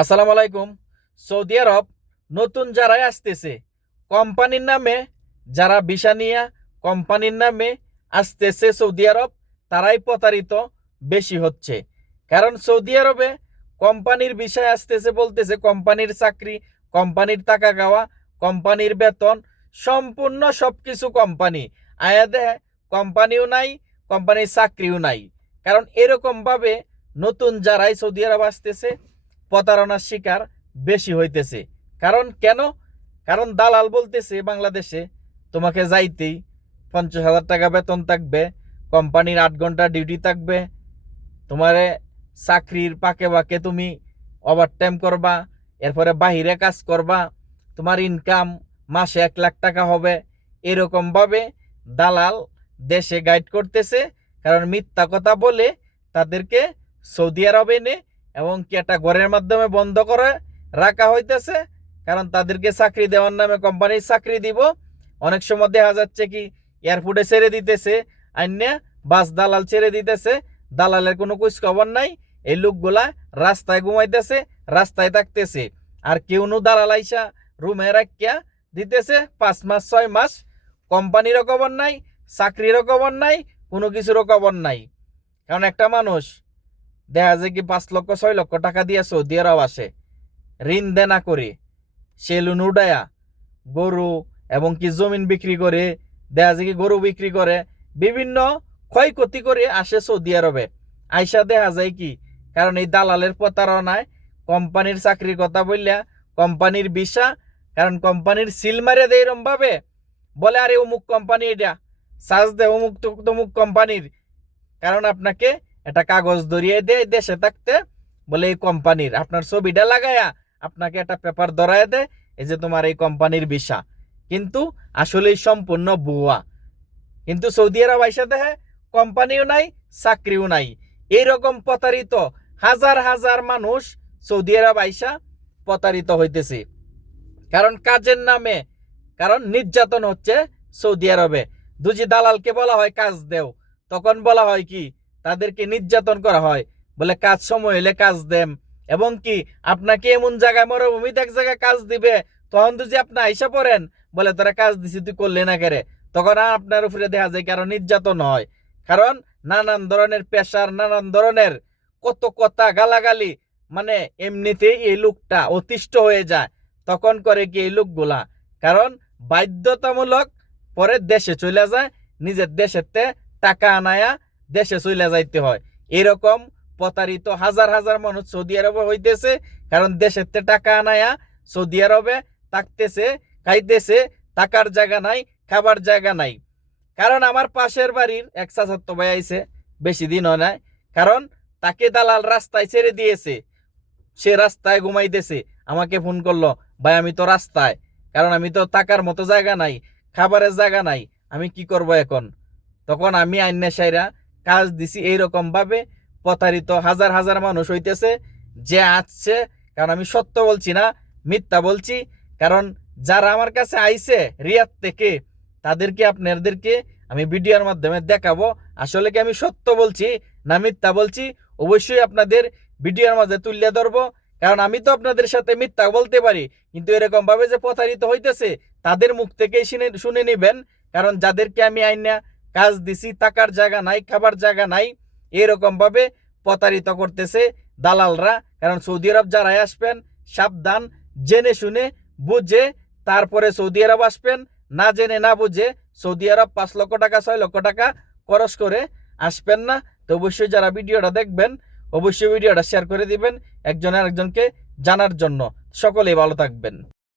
আসসালামু আলাইকুম। সৌদি আরব নতুন যারাই আসতেছে কোম্পানির নামে, যারা ভিসা নিয়ে কোম্পানির নামে আসতেছে সৌদি আরব, তারাই প্রতারিত বেশি হচ্ছে। কারণ সৌদি আরবে কোম্পানির বিষয় আসতেছে, বলতেছে কোম্পানির চাকরি, কোম্পানির টাকা খাওয়া, কোম্পানির বেতন, সম্পূর্ণ সব কিছু কোম্পানি আয়া দেয়। কোম্পানিও নাই, কোম্পানির চাকরিও নাই। কারণ এরকমভাবে নতুন যারাই সৌদি আরব আসতেছে প্রতারণার শিকার বেশি হইতেছে। কারণ কেন? কারণ দালাল বলতেছে বাংলাদেশে তোমাকে যাইতেই 50,000 টাকা বেতন থাকবে, কোম্পানির 8 ঘন্টা ডিউটি থাকবে, তোমারে চাকরির পাকে পাকে তুমি ওভারটাইম করবা, এরপরে বাহিরে কাজ করবা, তোমার ইনকাম মাসে 1 লাখ টাকা হবে। এরকমভাবে দালাল দেশে গাইড করতেছে। কারণ মিথ্যা কথা বলে তাদেরকে সৌদি আরবে এনে এবং কি একটা ঘরের মাধ্যমে বন্ধ করে রাখা হইতেছে। কারণ তাদেরকে চাকরি দেওয়ার নামে কোম্পানির চাকরি দিব। অনেক সময় দেখা যাচ্ছে কি এয়ারপোর্টে ছেড়ে দিতেছে, আইনা বাস দালাল ছেড়ে দিতেছে, দালালের কোনো খোঁজ খবর নাই। এই লোকগুলা রাস্তায় ঘুমাইতেছে, রাস্তায় থাকতেছে। আর কেউ দালাল আইসা রুমে রাখিয়া দিতেছে 5 মাস 6 মাস। কোম্পানিরও খবর নাই, চাকরিরও খবর নাই, কোনো কিছুরও খবর নাই। কারণ একটা মানুষ দেখা যায় কি 5 লক্ষ 6 লক্ষ টাকা দিয়ে সৌদি আরব আসে, ঋণ দেনা করে, সে লোন উডায়া গরু এবং কি জমিন বিক্রি করে, দেখা যায় কি গরু বিক্রি করে, বিভিন্ন ক্ষয়ক্ষতি করে আসে সৌদি আরবে। আইসা দেখা যায় কি, কারণ এই দালালের প্রতারণায় কোম্পানির চাকরির কথা বললা, কোম্পানির ভিসা, কারণ কোম্পানির সিল মারে দেয় এরম ভাবে, বলে আরে অমুক কোম্পানি, এটা সাজ দে অমুক তমুক কোম্পানির। কারণ আপনাকে একটা কাগজ ধরিয়ে দেয় দেশে থাকতে, বলে এই কোম্পানির, আপনার ছবিটা লাগায়া আপনাকে একটা পেপার ধরায় দেয়, এই যে তোমার এই কোম্পানির ভিসা। কিন্তু আসলে সম্পূর্ণ ভুয়া। কিন্তু সৌদি আরব আইসা দেখে কোম্পানিও নাই, চাকরিও নাই। এইরকম প্রতারিত হাজার হাজার মানুষ সৌদি আরব আইসা প্রতারিত হইতেছে। কারণ কাজের নামে, কারণ নির্যাতন হচ্ছে সৌদি আরবে। দুজি দালালকে বলা হয় কাজ দেও, তখন বলা হয় কি তাদেরকে নির্যাতন করা হয়, বলে কাজ সময় হলে কাজ দেম। এবং কি আপনাকে এমন জায়গায় মরুভূমিতে এক জায়গায় কাজ দিবে, তখন যদি আপনি আইসা পড়েন, বলে তোরা কাজ দিছি তুই করলে না কেরে, তখন আপনার উপরে দেখা যায় কারণ নির্যাতন হয়। কারণ নানান ধরনের পেশার, নানান ধরনের কত কথা গালাগালি, মানে এমনিতেই এই লোকটা অতিষ্ঠ হয়ে যায়। তখন করে কি এই লোকগুলা, কারণ বাধ্যতামূলক পরে দেশে চলে যায়, নিজের দেশেতে টাকা আনায়া দেশে চলে যাইতে হয়। এরকম প্রতারিত হাজার হাজার মানুষ সৌদি আরবে হইতেছে। কারণ দেশেতে টাকা আনায়া সৌদি আরবে থাকতেছে, খাইতেছে, টাকার জায়গা নাই, খাবার জায়গা নাই। কারণ আমার পাশের বাড়ির এক চাচাতো ভাই আইছে, বেশি দিন হয় নাই। কারণ তাকে দালাল রাস্তায় ছেড়ে দিয়েছে, সে রাস্তায় ঘুমাইতেছে, আমাকে ফোন করলো, ভাই আমি তো রাস্তায়, কারণ আমি তো থাকার মতো জায়গা নাই, খাবারের জায়গা নাই, আমি কি করব এখন। তখন আমি আইনে সাইরা কাজ দিছি। এইরকম ভাবে প্রতারিত হাজার হাজার মানুষ হইতেছে যে আসছে। কারণ আমি সত্য বলছি না, মিথ্যা বলছি। কারণ যারা আমার কাছে আইছে রিয়াদ থেকে, তাদেরকে আপনাদেরকে আমি ভিডিওর মাধ্যমে দেখাবো আসলে কি আমি সত্য বলছি না মিথ্যা বলছি। অবশ্যই আপনাদের ভিডিওর মাঝে তুলে ধরবো। কারণ আমি তো আপনাদের সাথে মিথ্যা বলতে পারি, কিন্তু এরকম ভাবে যে প্রতারিত হইতেছে তাদের মুখ থেকেই শুনে নিবেন। কারণ যাদেরকে আমি আইনা কাজ দিছি, টাকার জায়গা নাই, খাবার জায়গা নাই, এরকম ভাবে প্রতারিত করতেছে দালালরা। কারণ সৌদি আরব যারাই আসবেন, সাবধান, জেনে শুনে বুঝে তারপরে সৌদি আরব আসবেন। না জেনে না বুঝে সৌদি আরব 5 লক্ষ টাকা 6 লক্ষ টাকা খরচ করে আসবেন না। তো অবশ্যই যারা ভিডিওটা দেখবেন, অবশ্যই ভিডিওটা শেয়ার করে দিবেন একজন আরেকজনকে জানার জন্য। সকলেই ভালো থাকবেন।